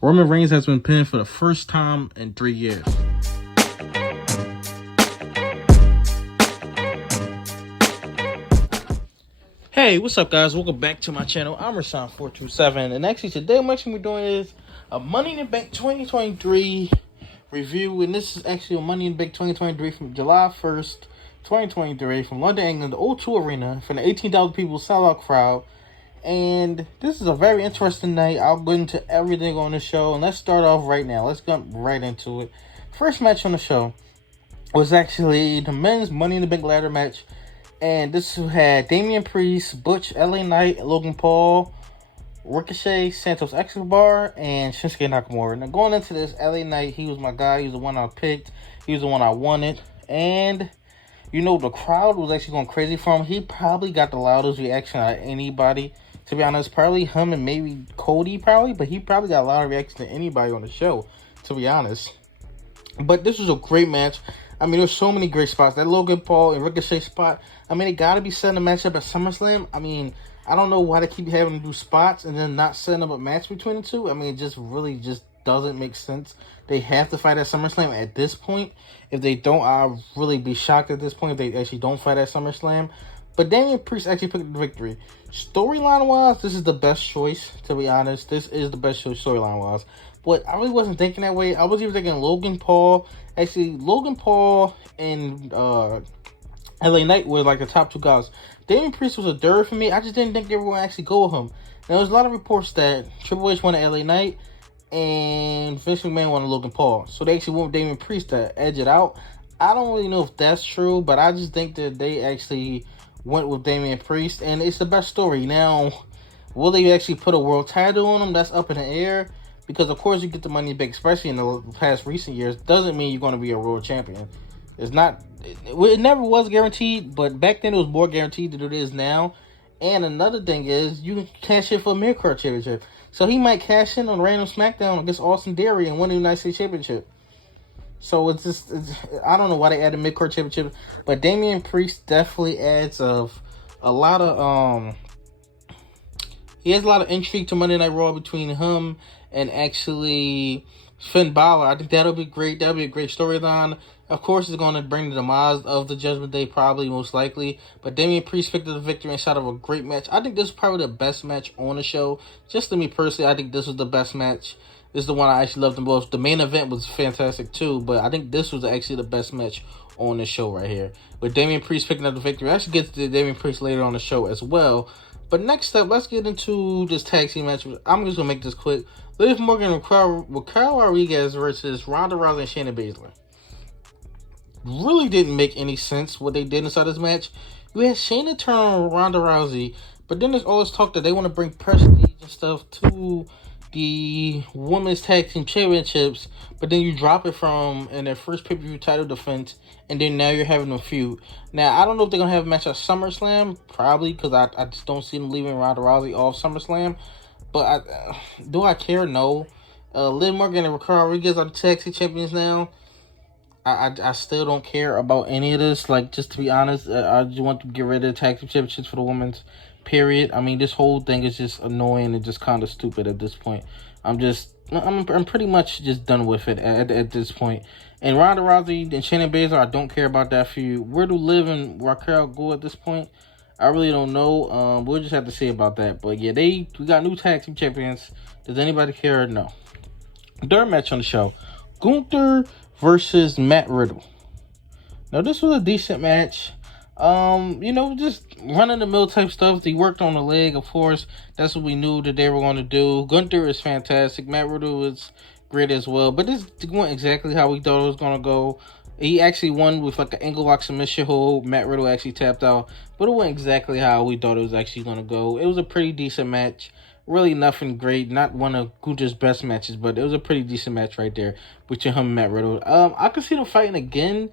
Roman Reigns has been pinned for the first time in 3 years. Hey, what's up, guys? Welcome back to my channel. I'm Rashawn427, and actually today what we're doing is a Money in the Bank 2023 review, and this is actually a Money in the Bank 2023 from July 1st, 2023, from London, England, the O2 Arena, from the 18,000 people sellout crowd. And this is a very interesting night. I'll go into everything on the show, and let's start off right now. Let's get right into it. First match on the show was actually the men's Money in the Bank ladder match, and this had Damian Priest, Butch, LA Knight, Logan Paul, Ricochet, Santos Escobar, and Shinsuke Nakamura. Now going into this, LA Knight, he was my guy. He was the one I picked. He was the one I wanted, and you know, the crowd was actually going crazy for him. He probably got the loudest reaction out of anybody. To be honest, probably him and maybe Cody but he probably got a lot of reaction to anybody on the show, to be honest. But this was a great match. I mean, there's so many great spots. That Logan Paul and Ricochet spot, I mean, it got to be setting a match up at SummerSlam. I mean, I don't know why they keep having to do spots and then not setting up a match between the two. I mean, it just really just doesn't make sense. They have to fight at SummerSlam at this point. If they don't, I'll really be shocked at this point if they actually don't fight at SummerSlam. But Damian Priest actually picked the victory. Storyline-wise, this is the best choice, to be honest. This is the best choice storyline-wise. But I really wasn't thinking that way. I was even thinking Logan Paul. Actually, Logan Paul and LA Knight were like the top two guys. Damian Priest was a third for me. I just didn't think they were going to actually go with him. Now, there was a lot of reports that Triple H wanted LA Knight and Vince McMahon wanted Logan Paul. So they actually went with Damian Priest to edge it out. I don't really know if that's true, but I just think that they actually went with Damian Priest, and it's the best story. Now, will they actually put a world title on him? That's up in the air, because of course you get the money back, especially in the past recent years. Doesn't mean you're going to be a world champion. It's not. It never was guaranteed, but back then it was more guaranteed than it is now. And another thing is, you can cash in for a mid-card championship. So he might cash in on random SmackDown against Austin Theory and win the United States Championship. So it's just, I don't know why they added mid-card championship, but Damian Priest definitely adds a lot of he has a lot of intrigue to Monday Night Raw between him and actually Finn Balor. I think that'll be great. That'll be a great storyline. Of course, it's going to bring the demise of the Judgment Day, probably, most likely. But Damian Priest picked up the victory inside of a great match. I think this is probably the best match on the show. Just to me personally, I think this was the best match. This is the one I actually loved the most. The main event was fantastic too, but I think this was actually the best match on the show right here. With Damian Priest picking up the victory. I actually get to Damian Priest later on the show as well. But next up, let's get into this tag team match. I'm just going to make this quick. Liv Morgan and Raquel Rodriguez versus Ronda Rousey and Shayna Baszler. Really didn't make any sense what they did inside this match. You had Shayna turn on Ronda Rousey, but then there's all this talk that they want to bring prestige and stuff to the Women's Tag Team Championships, but then you drop it from in their first pay-per-view title defense, and then now you're having a feud. Now, I don't know if they're going to have a match at SummerSlam, probably, because I just don't see them leaving Ronda Rousey off SummerSlam, but do I care? No. Liv Morgan and Raquel Rodriguez are the Tag Team Champions now. I still don't care about any of this. Like, just to be honest, I just want to get rid of the Tag Team Championships for the women's, period. I mean, this whole thing is just annoying and just kind of stupid at this point. I'm pretty much just done with it at this point. And Ronda Rousey and Shayna Baszler, I don't care about that feud. Where do Liv and Raquel go at this point? I really don't know. We'll just have to see about that. But yeah, we got new Tag Team Champions. Does anybody care? No. Third match on the show, Gunther versus Matt Riddle. Now, this was a decent match. You know, just run-of-the-mill type stuff. They worked on the leg, of course. That's what we knew that they were going to do. Gunther is fantastic. Matt Riddle is great as well. But this went exactly how we thought it was going to go. He actually won with like an ankle lock submission hold. Matt Riddle actually tapped out. But it went exactly how we thought it was actually going to go. It was a pretty decent match. Really nothing great. Not one of Gunther's best matches, but it was a pretty decent match right there between him and Matt Riddle. I could see them fighting again.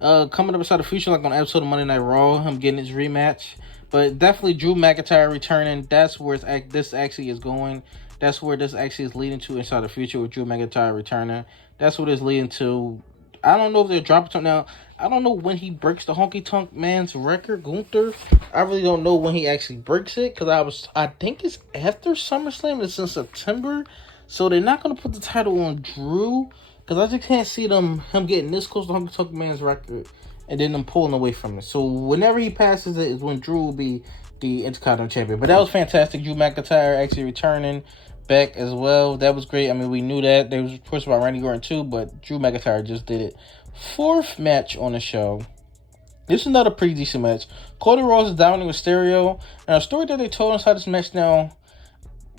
Coming up inside the future, like on an episode of Monday Night Raw, him getting his rematch. But definitely Drew McIntyre returning. That's where this actually is going. That's where this actually is leading to inside the future with Drew McIntyre returning. That's what it's leading to. I don't know if they're dropping something now. I don't know when he breaks the Honky Tonk Man's record, Gunther. I really don't know when he actually breaks it, because I think it's after SummerSlam. It's in September. So they're not going to put the title on Drew, because I just can't see him getting this close to Hulk Hogan's record and then them pulling away from it. So whenever he passes it is when Drew will be the Intercontinental Champion. But that was fantastic. Drew McIntyre actually returning back as well. That was great. I mean, we knew that. There was reports about Randy Orton too, but Drew McIntyre just did it. 4th match on the show. This is another pretty decent match. Cody Rhodes is Dominic Mysterio. And a story that they told us how this match now,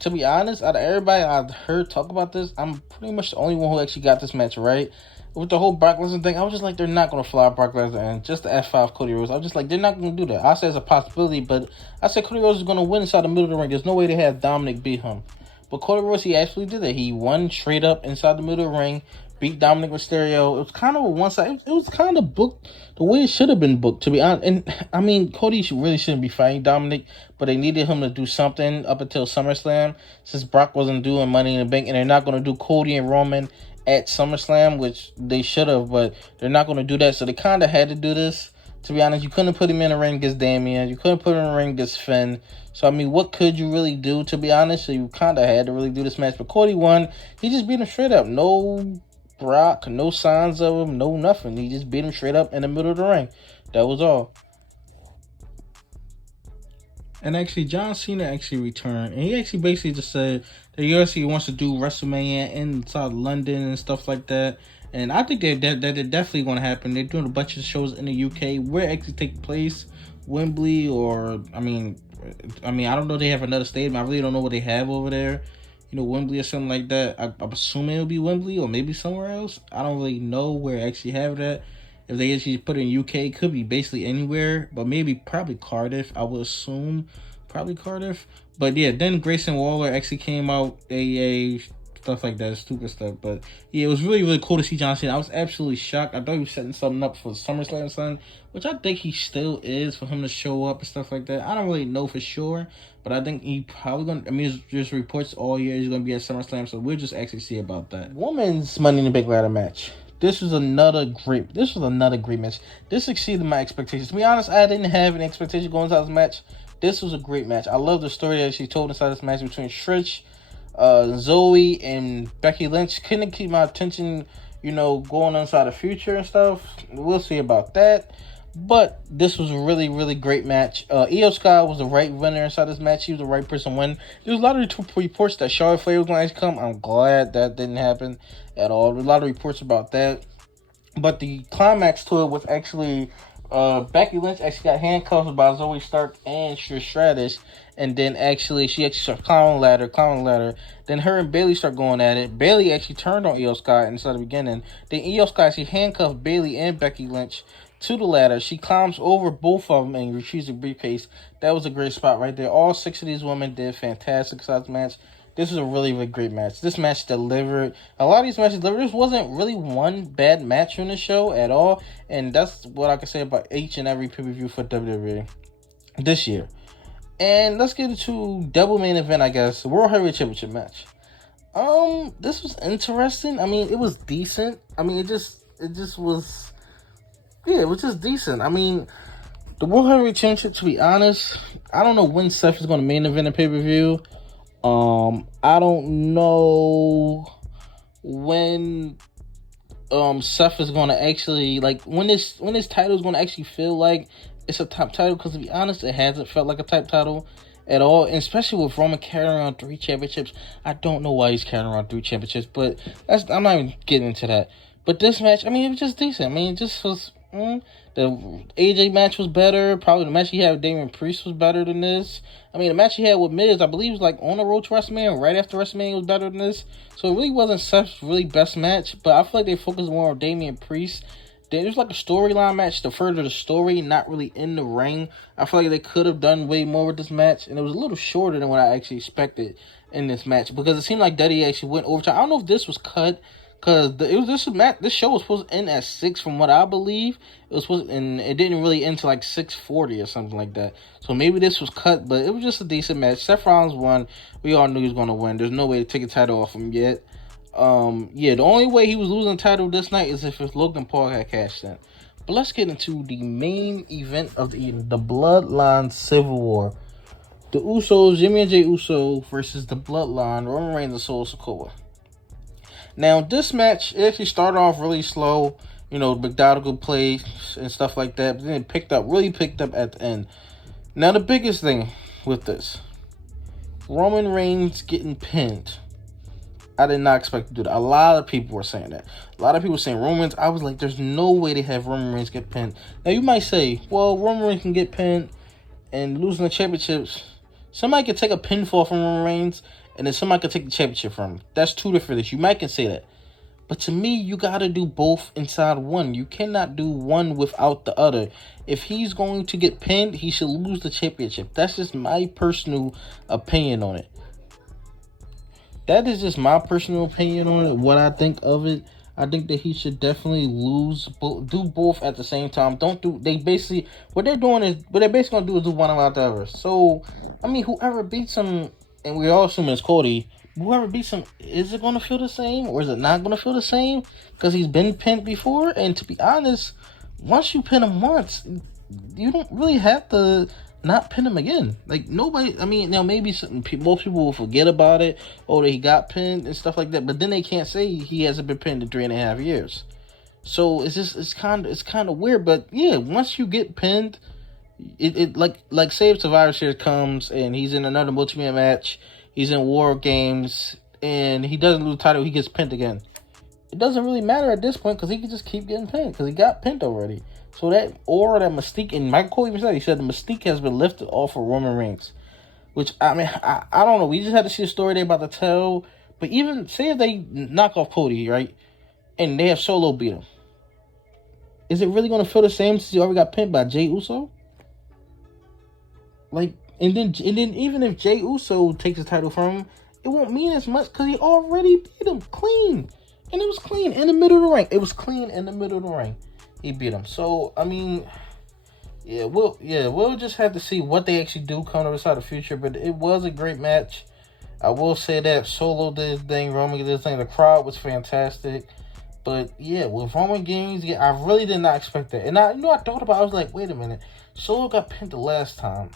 to be honest, out of everybody I've heard talk about this, I'm pretty much the only one who actually got this match right. With the whole Brock Lesnar thing, I was just like, they're not going to fly Brock Lesnar and just the F5 Cody Rhodes. I was just like, they're not going to do that. I said it's a possibility, but I said Cody Rhodes is going to win inside the middle of the ring. There's no way they have Dominic beat him. But Cody Rhodes, he actually did it. He won straight up inside the middle of the ring, beat Dominic Mysterio. It was kind of a one-side. It was kind of booked the way it should have been booked, to be honest. And, I mean, Cody really shouldn't be fighting Dominic, but they needed him to do something up until SummerSlam, since Brock wasn't doing Money in the Bank, and they're not going to do Cody and Roman at SummerSlam, which they should have, but they're not going to do that. So they kind of had to do this. To be honest, you couldn't put him in the ring against Damian. You couldn't put him in the ring against Finn. So, I mean, what could you really do, to be honest? So you kind of had to really do this match. But Cody won. He just beat him straight up. No Brock, no signs of him, no nothing. He just beat him straight up in the middle of the ring. That was all. And actually, John Cena actually returned. And he actually basically just said that he actually wants to do WrestleMania inside London and stuff like that. And I think that definitely going to happen. They're doing a bunch of shows in the UK where it actually take place. Wembley or, I mean, I don't know if they have another stadium. I really don't know what they have over there. You know, Wembley or something like that. I'm assuming it'll be Wembley or maybe somewhere else. I don't really know where they actually have that. If they actually put it in UK, it could be basically anywhere. But probably Cardiff, I would assume. Probably Cardiff. But yeah, then Grayson Waller actually came out, stuff like that, stupid stuff. But yeah, it was really, really cool to see John Cena. I was absolutely shocked. I thought he was setting something up for SummerSlam, son, which I think he still is, for him to show up and stuff like that. I don't really know for sure, but I think he probably going to, it's just reports all year he's going to be at SummerSlam, so we'll just actually see about that. Women's Money in the Bank ladder match. This was another great match. This exceeded my expectations. To be honest, I didn't have any expectation going into this match. This was a great match. I love the story that she told inside this match between Trish, Zoe, and Becky Lynch. Couldn't keep my attention, going inside the future and stuff. We'll see about that. But this was a really, really great match. Io Sky was the right winner inside this match. She was the right person to win. There was a lot of reports that Charlotte Flair was going to come. I'm glad that didn't happen at all. There were a lot of reports about that. But the climax to it was actually Becky Lynch actually got handcuffed by Zoe Stark and Trish Stratus. And then she started climbing the ladder. Then her and Bayley start going at it. Bayley actually turned on Io Sky inside the beginning. Then Io Sky actually handcuffed Bayley and Becky Lynch to the ladder. She climbs over both of them and retrieves the briefcase. That was a great spot right there. All 6 of these women did fantastic inside the match. This was a really, really great match. This match delivered. A lot of these matches delivered. This wasn't really one bad match on the show at all. And that's what I can say about each and every pay-per-view for WWE this year. And let's get into double main event, I guess. The World Heavyweight Championship match. This was interesting. It was decent. It was just decent. The World Heavyweight Championship, to be honest, I don't know when Seth is going to main event a pay-per-view. I don't know when Seth is going to actually, when this title is going to actually feel like it's a top title, because to be honest, it hasn't felt like a top title at all, and especially with Roman carrying around 3 championships. I don't know why he's carrying around 3 championships, but I'm not even getting into that. But this match, it was just decent. It just was, the AJ match was better. Probably the match he had with Damian Priest was better than this. The match he had with Miz, I believe, was on the road to WrestleMania, right after WrestleMania, was better than this. So it really wasn't Seth's really best match, but I feel like they focused more on Damian Priest. It was like a storyline match to further the story, not really in the ring. I feel like they could have done way more with this match, and it was a little shorter than what I actually expected in this match, because it seemed like Duddy actually went overtime. I don't know if this was cut, because this show was supposed to end at 6, from what I believe. And it didn't really end till 6:40 or something like that. So maybe this was cut, but it was just a decent match. Seth Rollins won. We all knew he was going to win. There's no way to take a title off him yet. The only way he was losing the title this night is if Logan Paul had cashed in. But let's get into the main event of the Bloodline Civil War. The Usos, Jimmy and Jey Uso versus the Bloodline, Roman Reigns and Solo Sikoa. Now, this match, it actually started off really slow. You know, methodical plays and stuff like that. But then it really picked up at the end. Now, the biggest thing with this, Roman Reigns getting pinned. I did not expect to do that. A lot of people were saying that. A lot of people were saying Roman Reigns. I was like, there's no way they have Roman Reigns get pinned. Now, you might say, well, Roman Reigns can get pinned and losing the championships. Somebody could take a pinfall from Roman Reigns, and then somebody could take the championship from him. That's two different things. You might can say that. But to me, you got to do both inside one. You cannot do one without the other. If he's going to get pinned, he should lose the championship. That's just my personal opinion on it. That is just my personal opinion on it, what I think of it. I think that he should definitely do both at the same time. What they're basically going to do is do one without the other. So, I mean, whoever beats him, and we all assume it's Cody, whoever beats him, is it going to feel the same or is it not going to feel the same? Because he's been pinned before, and to be honest, once you pin him once, you don't really have to not pin him again. Like, nobody, I mean, now maybe most people will forget about it, or that he got pinned and stuff like that, but then they can't say he hasn't been pinned in 3.5 years. So it's kind of weird. But yeah, once you get pinned, it like say if Survivor Series comes and he's in another multi-man match, he's in War Games and he doesn't lose the title, he gets pinned again. It doesn't really matter at this point because he can just keep getting pinned because he got pinned already. So that mystique, and Michael Cole even said the mystique has been lifted off of Roman Reigns. Which, I mean, I don't know. We just had to see a story they're about to tell. But even, say if they knock off Cody, right? And they have Solo beat him. Is it really going to feel the same since he already got pinned by Jey Uso? Like, and then even if Jey Uso takes the title from him, it won't mean as much because he already beat him clean. And it was clean in the middle of the ring. It was clean in the middle of the ring. He beat him. So, I mean, we'll just have to see what they actually do come to the side of the future. But it was a great match. I will say that Solo did his thing, Roman did his thing. The crowd was fantastic. But yeah, with Roman Reigns, I really did not expect that. And I thought about it. I was like, wait a minute. Solo got pinned the last time.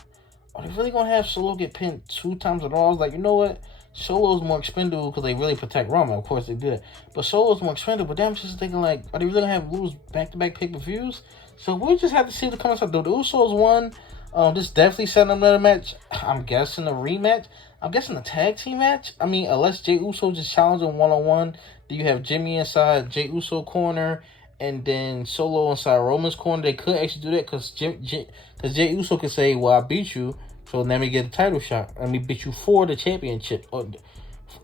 Are they really going to have Solo get pinned 2 times at all? I was like, you know what? Solo's more expendable because they really protect Roman. Of course they did. But Solo's more expendable. But I'm just thinking, like, are they really going to have lose back-to-back pay-per-views? So we'll just have to see the comments. The Usos won. This definitely setting up another match. I'm guessing a rematch. I'm guessing a tag team match. I mean, unless Jey Uso just challenging one-on-one. Do you have Jimmy inside Jey Uso corner and then Solo inside Roman's corner? They could actually do that because Jey Uso could say, well, I beat you. So let me get a title shot. Let me beat you for the championship. Or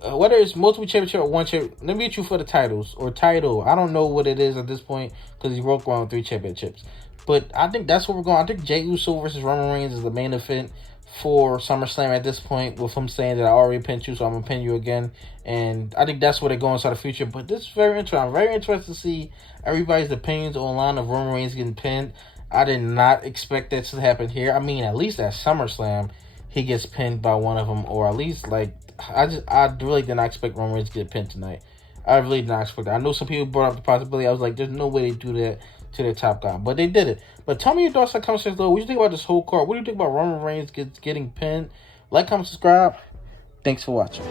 whether it's multiple championship or one championship, let me beat you for the titles or title. I don't know what it is at this point because he broke around 3 championships. But I think that's what we're going. I think Jey Uso versus Roman Reigns is the main event for SummerSlam at this point, with him saying that I already pinned you, so I'm going to pin you again. And I think that's where they're going inside the future. But this is very interesting. I'm very interested to see everybody's opinions online of Roman Reigns getting pinned. I did not expect that to happen here. I mean, at least at SummerSlam, he gets pinned by one of them, or at least, like, I really did not expect Roman Reigns to get pinned tonight. I really did not expect that. I know some people brought up the possibility. I was like, there's no way they do that to their top guy, but they did it. But tell me your thoughts in the comments below. What do you think about this whole card? What do you think about Roman Reigns getting pinned? Like, comment, subscribe. Thanks for watching.